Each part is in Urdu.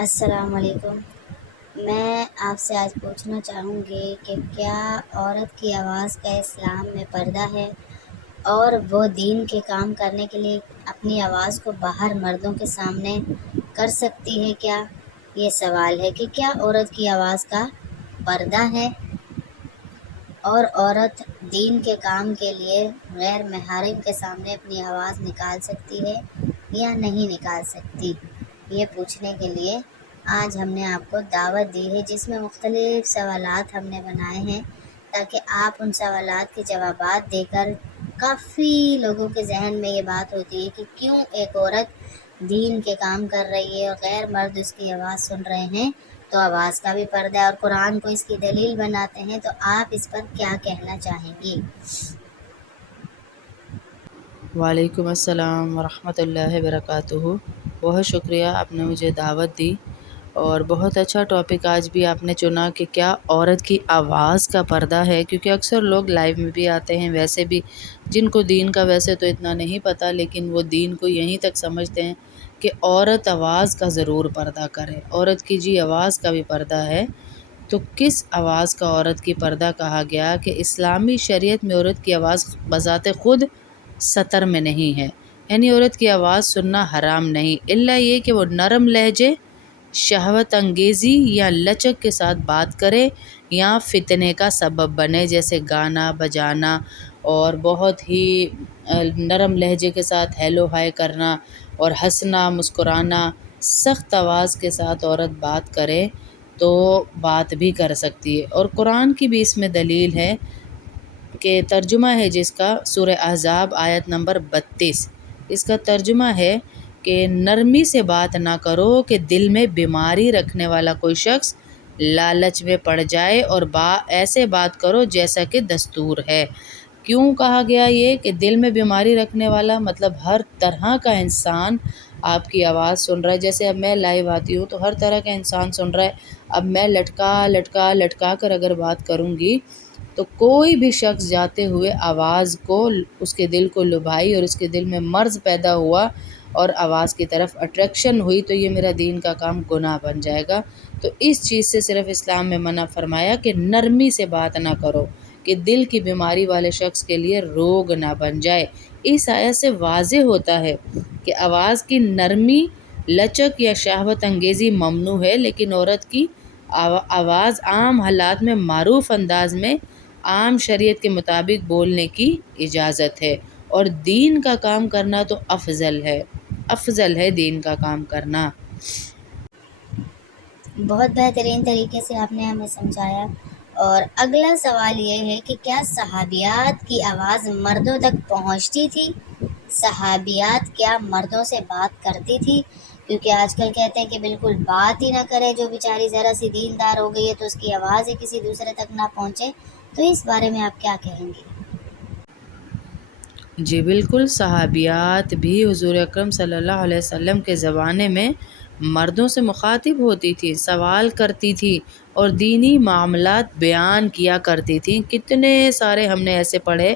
السلام علیکم۔ میں آپ سے آج پوچھنا چاہوں گی کہ کیا عورت کی آواز کا اسلام میں پردہ ہے اور وہ دین کے کام کرنے کے لیے اپنی آواز کو باہر مردوں کے سامنے کر سکتی ہے کیا؟ یہ سوال ہے کہ کیا عورت کی آواز کا پردہ ہے اور عورت دین کے کام کے لیے غیر محارم کے سامنے اپنی آواز نکال سکتی ہے یا نہیں نکال سکتی؟ یہ پوچھنے کے لیے آج ہم نے آپ کو دعوت دی ہے، جس میں مختلف سوالات ہم نے بنائے ہیں تاکہ آپ ان سوالات کے جوابات دے کر کافی لوگوں کے ذہن میں یہ بات ہوتی ہے کہ کیوں ایک عورت دین کے کام کر رہی ہے اور غیر مرد اس کی آواز سن رہے ہیں تو آواز کا بھی پردہ ہے، اور قرآن کو اس کی دلیل بناتے ہیں، تو آپ اس پر کیا کہنا چاہیں گی؟ وعلیکم السلام ورحمۃ اللہ وبرکاتہ۔ بہت شکریہ، آپ نے مجھے دعوت دی اور بہت اچھا ٹاپک آج بھی آپ نے چنا کہ کیا عورت کی آواز کا پردہ ہے، کیونکہ اکثر لوگ لائیو میں بھی آتے ہیں، ویسے بھی جن کو دین کا ویسے تو اتنا نہیں پتہ، لیکن وہ دین کو یہیں تک سمجھتے ہیں کہ عورت آواز کا ضرور پردہ کرے، عورت کی جی آواز کا بھی پردہ ہے۔ تو کس آواز کا عورت کی پردہ کہا گیا کہ اسلامی شریعت میں عورت کی آواز بذات خود سطر میں نہیں ہے، یعنی عورت کی آواز سننا حرام نہیں، الا یہ کہ وہ نرم لہجے، شہوت انگیزی یا لچک کے ساتھ بات کرے یا فتنے کا سبب بنے، جیسے گانا بجانا اور بہت ہی نرم لہجے کے ساتھ ہیلو ہائے کرنا اور ہنسنا مسکرانا، سخت آواز کے ساتھ عورت بات کرے تو بات بھی کر سکتی ہے۔ اور قرآن کی بھی اس میں دلیل ہے کہ ترجمہ ہے جس کا سورہ احزاب آیت نمبر 32، اس کا ترجمہ ہے کہ نرمی سے بات نہ کرو کہ دل میں بیماری رکھنے والا کوئی شخص لالچ میں پڑ جائے، اور ایسے بات کرو جیسا کہ دستور ہے۔ کیوں کہا گیا یہ کہ دل میں بیماری رکھنے والا؟ مطلب ہر طرح کا انسان آپ کی آواز سن رہا ہے، جیسے اب میں لائیو آتی ہوں تو ہر طرح کا انسان سن رہا ہے، اب میں لٹکا کر اگر بات کروں گی تو کوئی بھی شخص جاتے ہوئے آواز کو اس کے دل کو لبھائی اور اس کے دل میں مرض پیدا ہوا اور آواز کی طرف اٹریکشن ہوئی تو یہ میرا دین کا کام گناہ بن جائے گا۔ تو اس چیز سے صرف اسلام میں منع فرمایا کہ نرمی سے بات نہ کرو کہ دل کی بیماری والے شخص کے لیے روگ نہ بن جائے۔ اس آیت سے واضح ہوتا ہے کہ آواز کی نرمی، لچک یا شہوت انگیزی ممنوع ہے، لیکن عورت کی آواز عام حالات میں معروف انداز میں عام شریعت کے مطابق بولنے کی اجازت ہے، اور دین کا کام کرنا تو افضل ہے دین کا کام کرنا۔ بہت بہترین طریقے سے آپ نے ہمیں سمجھایا۔ اور اگلا سوال یہ ہے کہ کیا صحابیات کی آواز مردوں تک پہنچتی تھی؟ صحابیات کیا مردوں سے بات کرتی تھی؟ کیونکہ آج کل کہتے ہیں کہ بالکل بات ہی نہ کرے، جو بیچاری ذرا سی دیندار ہو گئی ہے تو اس کی آواز ہی کسی دوسرے تک نہ پہنچے، تو اس بارے میں آپ کیا کہیں گے؟ جی بالکل، صحابیات بھی حضور اکرم صلی اللہ علیہ وسلم کے زمانے میں مردوں سے مخاطب ہوتی تھی، سوال کرتی تھی اور دینی معاملات بیان کیا کرتی تھیں۔ کتنے سارے ہم نے ایسے پڑھے،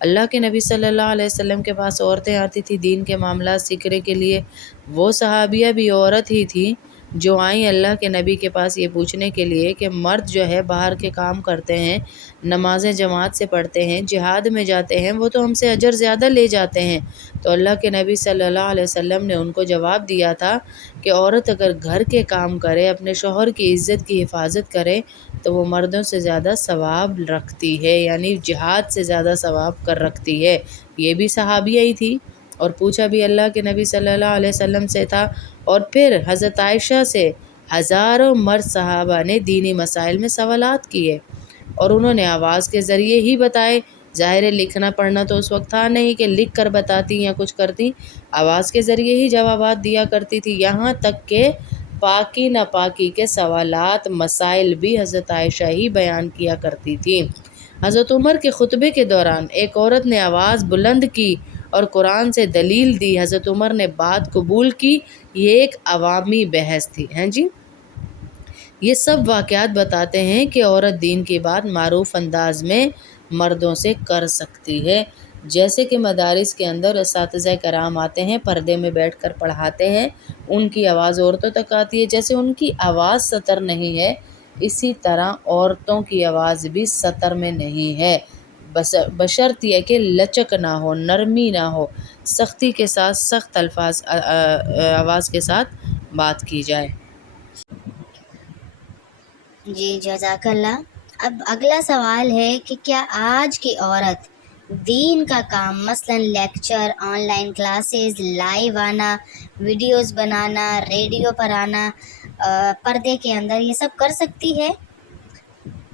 اللہ کے نبی صلی اللہ علیہ وسلم کے پاس عورتیں آتی تھیں دین کے معاملات سیکھنے کے لیے، وہ صحابیہ بھی عورت ہی تھی جو آئیں اللہ کے نبی کے پاس یہ پوچھنے کے لیے کہ مرد جو ہے باہر کے کام کرتے ہیں، نمازیں جماعت سے پڑھتے ہیں، جہاد میں جاتے ہیں، وہ تو ہم سے اجر زیادہ لے جاتے ہیں۔ تو اللہ کے نبی صلی اللہ علیہ وسلم نے ان کو جواب دیا تھا کہ عورت اگر گھر کے کام کرے، اپنے شوہر کی عزت کی حفاظت کرے تو وہ مردوں سے زیادہ ثواب رکھتی ہے، یعنی جہاد سے زیادہ ثواب کر رکھتی ہے۔ یہ بھی صحابیہ ہی تھی، اور پوچھا بھی اللہ کے نبی صلی اللہ علیہ وسلم سے تھا، اور پھر حضرت عائشہ سے ہزاروں مرد صحابہ نے دینی مسائل میں سوالات کیے اور انہوں نے آواز کے ذریعے ہی بتائے۔ ظاہر ہے لکھنا پڑھنا تو اس وقت تھا نہیں کہ لکھ کر بتاتی یا کچھ کرتی، آواز کے ذریعے ہی جوابات دیا کرتی تھی، یہاں تک کہ پاکی ناپاکی کے سوالات مسائل بھی حضرت عائشہ ہی بیان کیا کرتی تھی۔ حضرت عمر کے خطبے کے دوران ایک عورت نے آواز بلند کی اور قرآن سے دلیل دی، حضرت عمر نے بات قبول کی، یہ ایک عوامی بحث تھی۔ ہیں جی، یہ سب واقعات بتاتے ہیں کہ عورت دین کی بات معروف انداز میں مردوں سے کر سکتی ہے۔ جیسے کہ مدارس کے اندر اساتذہ کرام آتے ہیں، پردے میں بیٹھ کر پڑھاتے ہیں، ان کی آواز عورتوں تک آتی ہے، جیسے ان کی آواز سطر نہیں ہے، اسی طرح عورتوں کی آواز بھی سطر میں نہیں ہے، بشرط یہ کہ لچک نہ ہو، نرمی نہ ہو، سختی کے ساتھ سخت الفاظ آواز کے ساتھ بات کی جائے۔ جی جزاک اللہ۔ اب اگلا سوال ہے کہ کیا آج کی عورت دین کا کام مثلاً lecture, on line classes, live آنا، ویڈیوز بنانا، ریڈیو پر آنا، پردے کے اندر یہ سب کر سکتی ہے؟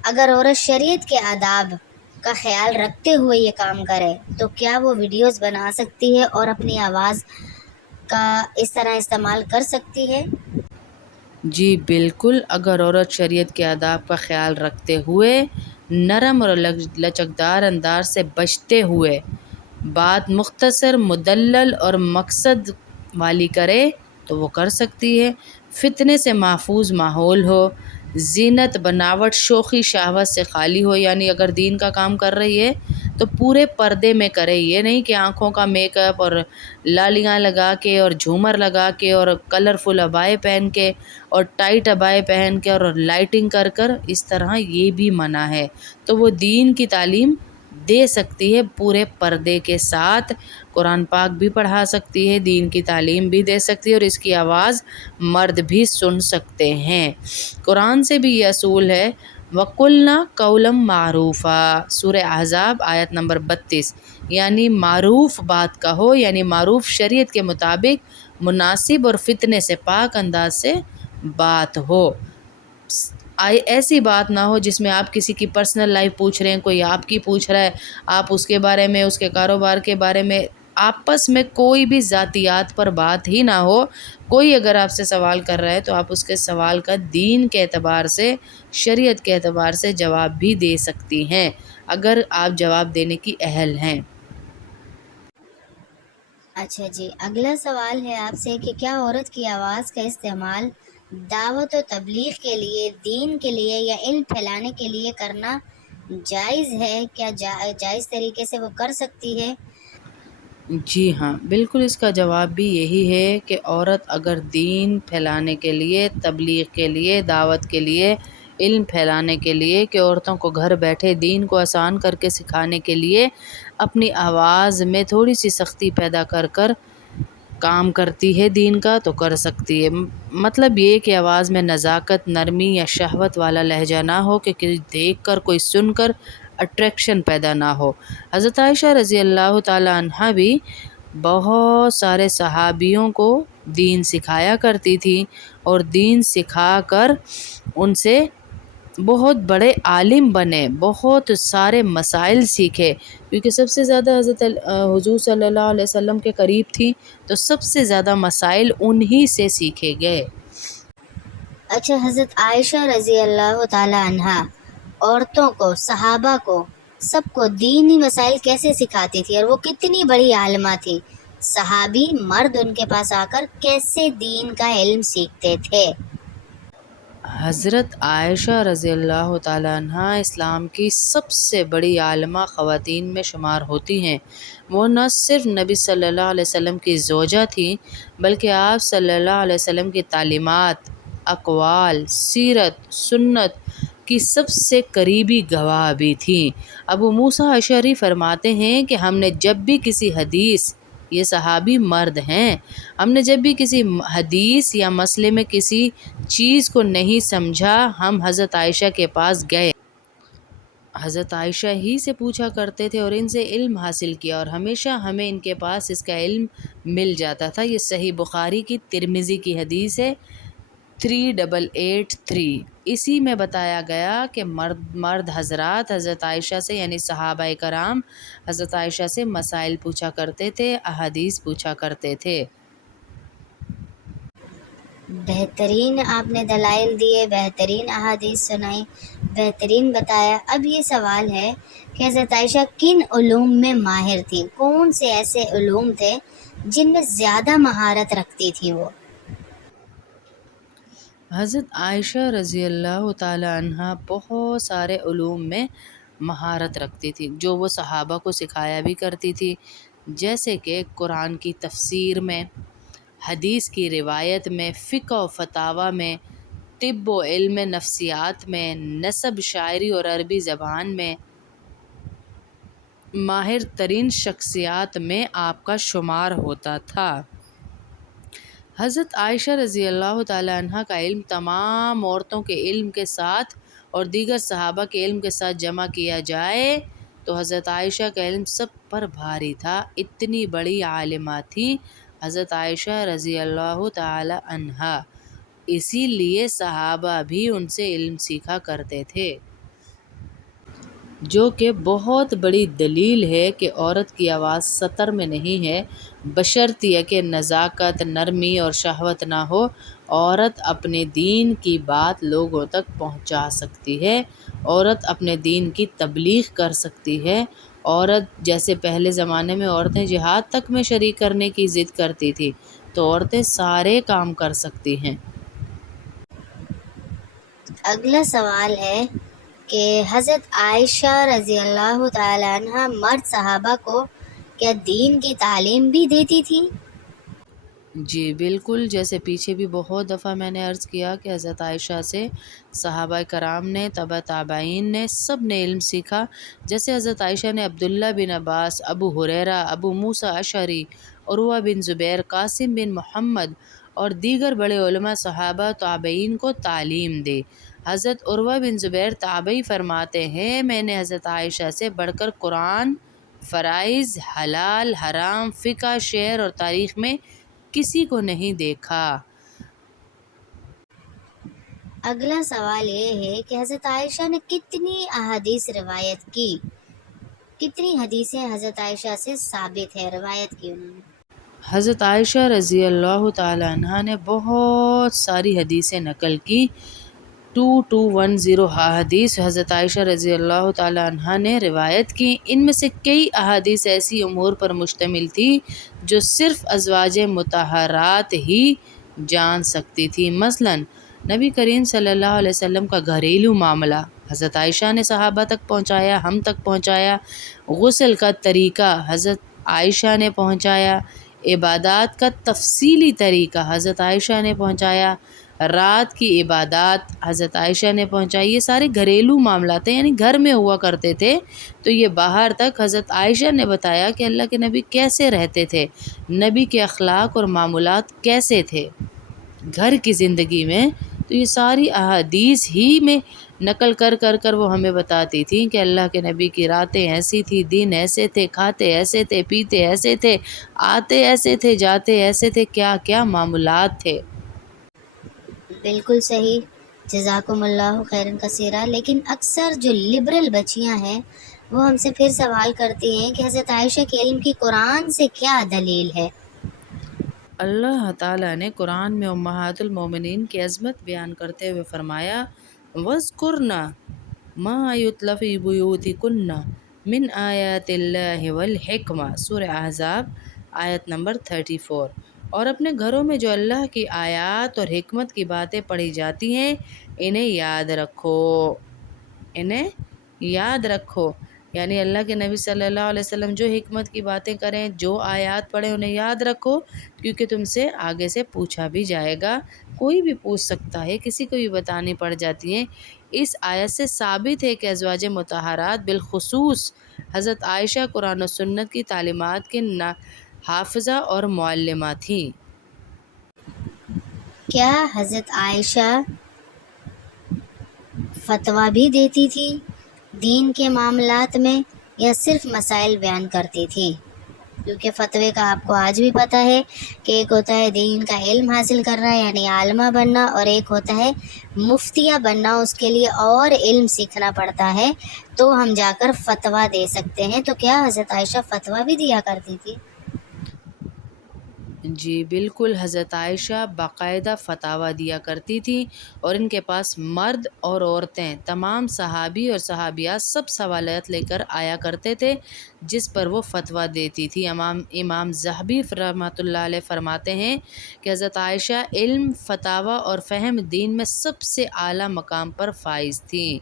اگر عورت شریعت کے آداب کا خیال رکھتے ہوئے یہ کام کرے تو کیا وہ ویڈیوز بنا سکتی ہے اور اپنی آواز کا اس طرح استعمال کر سکتی ہے؟ جی بالکل، اگر عورت شریعت کے آداب کا خیال رکھتے ہوئے نرم اور لچکدار انداز سے بچتے ہوئے بات مختصر، مدلل اور مقصد والی کرے تو وہ کر سکتی ہے۔ فتنے سے محفوظ ماحول ہو، زینت، بناوٹ، شوخی، شہوت سے خالی ہو، یعنی اگر دین کا کام کر رہی ہے تو پورے پردے میں کرے، یہ نہیں کہ آنکھوں کا میک اپ اور لالیاں لگا کے اور جھومر لگا کے اور کلرفل عبائے پہن کے اور ٹائٹ عبائے پہن کے اور لائٹنگ کر کر، اس طرح یہ بھی منع ہے۔ تو وہ دین کی تعلیم دے سکتی ہے پورے پردے کے ساتھ، قرآن پاک بھی پڑھا سکتی ہے، دین کی تعلیم بھی دے سکتی ہے، اور اس کی آواز مرد بھی سن سکتے ہیں۔ قرآن سے بھی یہ اصول ہے، وَقُلْنَا قَوْلًا مَعْرُوفًا، سورہ احزاب آیت نمبر 32، یعنی معروف بات کہو، یعنی معروف شریعت کے مطابق مناسب اور فتنے سے پاک انداز سے بات ہو۔ ایسی بات نہ ہو جس میں آپ کسی کی پرسنل لائف پوچھ رہے ہیں، کوئی آپ کی پوچھ رہا ہے، آپ اس کے بارے میں، اس کے کاروبار کے بارے میں، آپس میں کوئی بھی ذاتیات پر بات ہی نہ ہو۔ کوئی اگر آپ سے سوال کر رہا ہے تو آپ اس کے سوال کا دین کے اعتبار سے، شریعت کے اعتبار سے جواب بھی دے سکتی ہیں، اگر آپ جواب دینے کی اہل ہیں۔ اچھا جی، اگلا سوال ہے آپ سے کہ کیا عورت کی آواز کا استعمال دعوت و تبلیغ کے لیے، دین کے لیے یا علم پھیلانے کے لیے کرنا جائز ہے؟ کیا جائز طریقے سے وہ کر سکتی ہے؟ جی ہاں، بالکل، اس کا جواب بھی یہی ہے کہ عورت اگر دین پھیلانے کے لیے، تبلیغ کے لیے، دعوت کے لیے، علم پھیلانے کے لیے، کہ عورتوں کو گھر بیٹھے دین کو آسان کر کے سکھانے کے لیے اپنی آواز میں تھوڑی سی سختی پیدا کر کر کام کرتی ہے دین کا، تو کر سکتی ہے۔ مطلب یہ کہ آواز میں نزاکت، نرمی یا شہوت والا لہجہ نہ ہو کہ دیکھ کر، کوئی سن کر اٹریکشن پیدا نہ ہو۔ حضرت عائشہ رضی اللہ تعالیٰ عنہا بھی بہت سارے صحابیوں کو دین سکھایا کرتی تھی، اور دین سکھا کر ان سے بہت بڑے عالم بنے، بہت سارے مسائل سیکھے، کیونکہ سب سے زیادہ حضرت حضور صلی اللہ علیہ وسلم کے قریب تھی، تو سب سے زیادہ مسائل انہی سے سیکھے گئے۔ اچھا، حضرت عائشہ رضی اللہ تعالی عنہا عورتوں کو، صحابہ کو، سب کو دینی مسائل کیسے سکھاتی تھی، اور وہ کتنی بڑی عالمہ تھی؟ صحابی مرد ان کے پاس آ کر کیسے دین کا علم سیکھتے تھے؟ حضرت عائشہ رضی اللہ تعالیٰ عنہا اسلام کی سب سے بڑی عالمہ خواتین میں شمار ہوتی ہیں۔ وہ نہ صرف نبی صلی اللہ علیہ وسلم کی زوجہ تھیں، بلکہ آپ صلی اللہ علیہ وسلم کی تعلیمات، اقوال، سیرت، سنت کی سب سے قریبی گواہ بھی تھیں۔ ابو موسیٰ اشعری فرماتے ہیں کہ ہم نے جب بھی کسی حدیث، یہ صحابی مرد ہیں، ہم نے جب بھی کسی حدیث یا مسئلے میں کسی چیز کو نہیں سمجھا، ہم حضرت عائشہ کے پاس گئے، حضرت عائشہ ہی سے پوچھا کرتے تھے اور ان سے علم حاصل کیا، اور ہمیشہ ہمیں ان کے پاس اس کا علم مل جاتا تھا۔ یہ صحیح بخاری کی، ترمذی کی حدیث ہے 3883۔ اسی میں بتایا گیا کہ مرد حضرات حضرت عائشہ سے، یعنی صحابہ کرام حضرت عائشہ سے مسائل پوچھا کرتے تھے، احادیث پوچھا کرتے تھے۔ بہترین آپ نے دلائل دیے، بہترین احادیث سنائی، بہترین بتایا۔ اب یہ سوال ہے کہ حضرت عائشہ کن علوم میں ماہر تھیں؟ کون سے ایسے علوم تھے جن میں زیادہ مہارت رکھتی تھی وہ؟ حضرت عائشہ رضی اللہ تعالیٰ عنہا بہت سارے علوم میں مہارت رکھتی تھی جو وہ صحابہ کو سکھایا بھی کرتی تھی، جیسے کہ قرآن کی تفسیر میں، حدیث کی روایت میں، فقہ و فتاوی میں، طب و علم نفسیات میں، نثب شاعری اور عربی زبان میں ماہر ترین شخصیات میں آپ کا شمار ہوتا تھا۔ حضرت عائشہ رضی اللہ تعالیٰ عنہ کا علم تمام عورتوں کے علم کے ساتھ اور دیگر صحابہ کے علم کے ساتھ جمع کیا جائے تو حضرت عائشہ کا علم سب پر بھاری تھا۔ اتنی بڑی عالمہ تھی حضرت عائشہ رضی اللہ تعالیٰ عنہا، اسی لیے صحابہ بھی ان سے علم سیکھا کرتے تھے، جو کہ بہت بڑی دلیل ہے کہ عورت کی آواز سطر میں نہیں ہے، بشرطیہ کہ نزاکت، نرمی اور شہوت نہ ہو۔ عورت اپنے دین کی بات لوگوں تک پہنچا سکتی ہے، عورت اپنے دین کی تبلیغ کر سکتی ہے۔ عورت جیسے پہلے زمانے میں عورتیں جہاد تک میں شریک کرنے کی ضد کرتی تھی، تو عورتیں سارے کام کر سکتی ہیں۔ اگلا سوال ہے کہ حضرت عائشہ رضی اللہ تعالیٰ عنہ مرد صحابہ کو کیا دین کی تعلیم بھی دیتی تھی؟ جی بالکل، جیسے پیچھے بھی بہت دفعہ میں نے عرض کیا کہ حضرت عائشہ سے صحابہ کرام نے، تبع تابعین نے، سب نے علم سیکھا۔ جیسے حضرت عائشہ نے عبداللہ بن عباس، ابو ہریرہ، ابو موسیٰ اشعری، عروہ بن زبیر، قاسم بن محمد اور دیگر بڑے علماء صحابہ تابعین کو تعلیم دی۔ حضرت عروہ بن زبیر تابعی فرماتے ہیں، میں نے حضرت عائشہ سے بڑھ کر قرآن، فرائض، حلال، حرام، فقہ، شعر اور تاریخ میں کسی کو نہیں دیکھا۔ اگلا سوال یہ ہے کہ حضرت عائشہ نے کتنی احادیث روایت کی؟ کتنی حدیثیں حضرت عائشہ سے ثابت ہے، روایت کی انہوں نے؟ حضرت عائشہ رضی اللہ تعالیٰ عنہا نے بہت ساری حدیثیں نقل کی۔ 2210 احادیث حضرت عائشہ رضی اللہ تعالیٰ عنہا نے روایت کی۔ ان میں سے کئی احادیث ایسی امور پر مشتمل تھی جو صرف ازواج مطہرات ہی جان سکتی تھی۔ مثلاً نبی کریم صلی اللہ علیہ وسلم کا گھریلو معاملہ حضرت عائشہ نے صحابہ تک پہنچایا، ہم تک پہنچایا۔ غسل کا طریقہ حضرت عائشہ نے پہنچایا۔ عبادات کا تفصیلی طریقہ حضرت عائشہ نے پہنچایا۔ رات کی عبادات حضرت عائشہ نے پہنچائی۔ یہ سارے گھریلو معاملات ہیں، یعنی گھر میں ہوا کرتے تھے، تو یہ باہر تک حضرت عائشہ نے بتایا کہ اللہ کے نبی کیسے رہتے تھے، نبی کے اخلاق اور معمولات کیسے تھے گھر کی زندگی میں۔ تو یہ ساری احادیث ہی میں نقل کر کر کر وہ ہمیں بتاتی تھیں کہ اللہ کے نبی کی راتیں ایسی تھی، دن ایسے تھے، کھاتے ایسے تھے، پیتے ایسے تھے، آتے ایسے تھے، جاتے ایسے تھے، کیا کیا معمولات تھے۔ بالکل صحیح، جزاکم اللہ خیرن کثیرہ۔ لیکن اکثر جو لبرل بچیاں ہیں وہ ہم سے پھر سوال کرتی ہیں کہ حضرت عائشہ کے علم کی قرآن سے کیا دلیل ہے؟ اللہ تعالیٰ نے قرآن میں امہات المومنین کی عظمت بیان کرتے ہوئے فرمایا، وَاذْكُرْنَ مَا يُتْلَى فِي بُيُوتِكُنَّ مِنْ آیَاتِ اللَّهِ وَالْحِکْمَةِ، سورہ احزاب آیت نمبر 34۔ اور اپنے گھروں میں جو اللہ کی آیات اور حکمت کی باتیں پڑھی جاتی ہیں انہیں یاد رکھو، انہیں یاد رکھو۔ یعنی اللہ کے نبی صلی اللہ علیہ وسلم جو حکمت کی باتیں کریں، جو آیات پڑھیں، انہیں یاد رکھو، کیونکہ تم سے آگے سے پوچھا بھی جائے گا، کوئی بھی پوچھ سکتا ہے، کسی کو بھی بتانی پڑ جاتی ہیں۔ اس آیت سے ثابت ہے کہ ازواج مطہرات بالخصوص حضرت عائشہ قرآن و سنت کی تعلیمات کے حافظہ اور معلمہ تھیں۔ کیا حضرت عائشہ فتویٰ بھی دیتی تھی دین کے معاملات میں، یا صرف مسائل بیان کرتی تھی؟ کیونکہ فتوے کا آپ کو آج بھی پتہ ہے کہ ایک ہوتا ہے دین کا علم حاصل کرنا یعنی عالمہ بننا، اور ایک ہوتا ہے مفتیہ بننا، اس کے لیے اور علم سیکھنا پڑتا ہے تو ہم جا کر فتویٰ دے سکتے ہیں۔ تو کیا حضرت عائشہ فتویٰ بھی دیا کرتی تھی؟ جی بالکل، حضرت عائشہ باقاعدہ فتاویٰ دیا کرتی تھی، اور ان کے پاس مرد اور عورتیں، تمام صحابی اور صحابیات سب سوالات لے کر آیا کرتے تھے جس پر وہ فتویٰ دیتی تھی۔ امام ذہبی رحمۃ اللہ علیہ فرماتے ہیں کہ حضرت عائشہ علم، فتاویٰ اور فہم دین میں سب سے اعلیٰ مقام پر فائز تھیں۔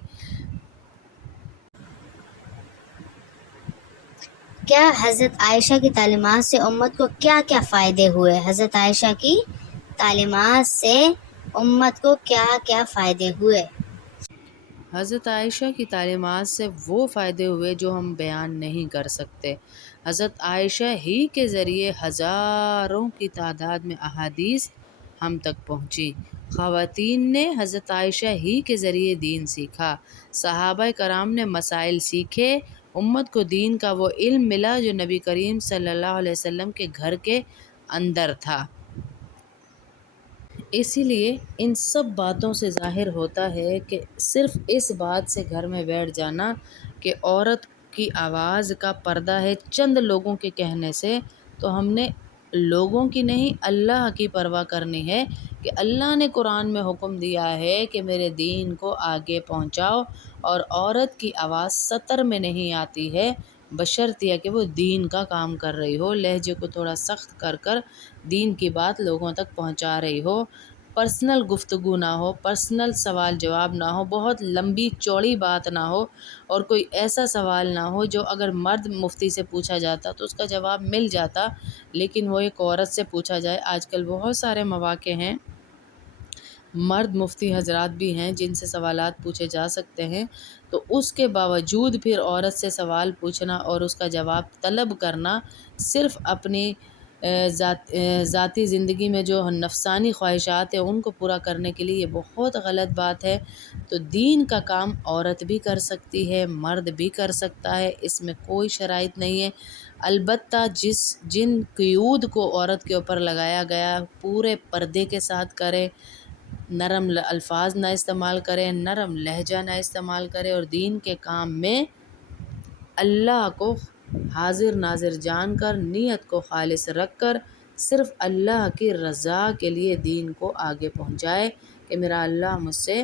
کیا حضرت عائشہ کی تعلیمات سے امت کو کیا کیا فائدے ہوئے؟ حضرت عائشہ کی تعلیمات سے امت کو کیا کیا فائدے ہوئے؟ حضرت عائشہ کی تعلیمات سے وہ فائدے ہوئے جو ہم بیان نہیں کر سکتے۔ حضرت عائشہ ہی کے ذریعے ہزاروں کی تعداد میں احادیث ہم تک پہنچی۔ خواتین نے حضرت عائشہ ہی کے ذریعے دین سیکھا، صحابہ کرام نے مسائل سیکھے، امت کو دین کا وہ علم ملا جو نبی کریم صلی اللہ علیہ وسلم کے گھر کے اندر تھا۔ اسی لیے ان سب باتوں سے ظاہر ہوتا ہے کہ صرف اس بات سے گھر میں بیٹھ جانا کہ عورت کی آواز کا پردہ ہے چند لوگوں کے کہنے سے، تو ہم نے لوگوں کی نہیں اللہ کی پرواہ کرنی ہے کہ اللہ نے قرآن میں حکم دیا ہے کہ میرے دین کو آگے پہنچاؤ، اور عورت کی آواز سطر میں نہیں آتی ہے بشرطیہ کہ وہ دین کا کام کر رہی ہو، لہجے کو تھوڑا سخت کر کر دین کی بات لوگوں تک پہنچا رہی ہو، پرسنل گفتگو نہ ہو، پرسنل سوال جواب نہ ہو، بہت لمبی چوڑی بات نہ ہو، اور کوئی ایسا سوال نہ ہو جو اگر مرد مفتی سے پوچھا جاتا تو اس کا جواب مل جاتا، لیکن وہ ایک عورت سے پوچھا جائے۔ آج کل بہت سارے مواقع ہیں، مرد مفتی حضرات بھی ہیں جن سے سوالات پوچھے جا سکتے ہیں، تو اس کے باوجود پھر عورت سے سوال پوچھنا اور اس کا جواب طلب کرنا صرف اپنی ذاتی زندگی میں جو نفسانی خواہشات ہیں ان کو پورا کرنے کے لیے یہ بہت غلط بات ہے۔ تو دین کا کام عورت بھی کر سکتی ہے، مرد بھی کر سکتا ہے، اس میں کوئی شرائط نہیں ہے، البتہ جن قیود کو عورت کے اوپر لگایا گیا پورے پردے کے ساتھ کرے، نرم الفاظ نہ استعمال کرے، نرم لہجہ نہ استعمال کرے، اور دین کے کام میں اللہ کو حاضر ناظر جان کر، نیت کو خالص رکھ کر، صرف اللہ کی رضا کے لیے دین کو آگے پہنچائے کہ میرا اللہ مجھ سے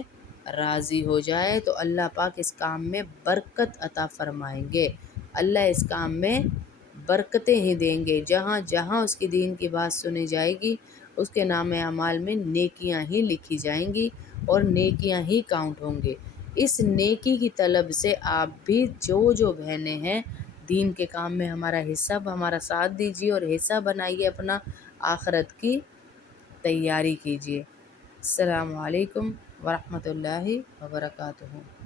راضی ہو جائے، تو اللہ پاک اس کام میں برکت عطا فرمائیں گے، اللہ اس کام میں برکتیں ہی دیں گے، جہاں جہاں اس کی دین کی بات سنی جائے گی اس کے نام اعمال میں نیکیاں ہی لکھی جائیں گی اور نیکیاں ہی کاؤنٹ ہوں گے۔ اس نیکی کی طلب سے آپ بھی جو بہنیں ہیں دین کے کام میں ہمارا ساتھ دیجیے اور حصہ بنائیے، اپنا آخرت کی تیاری کیجیے۔ السلام علیکم ورحمۃ اللہ وبرکاتہ۔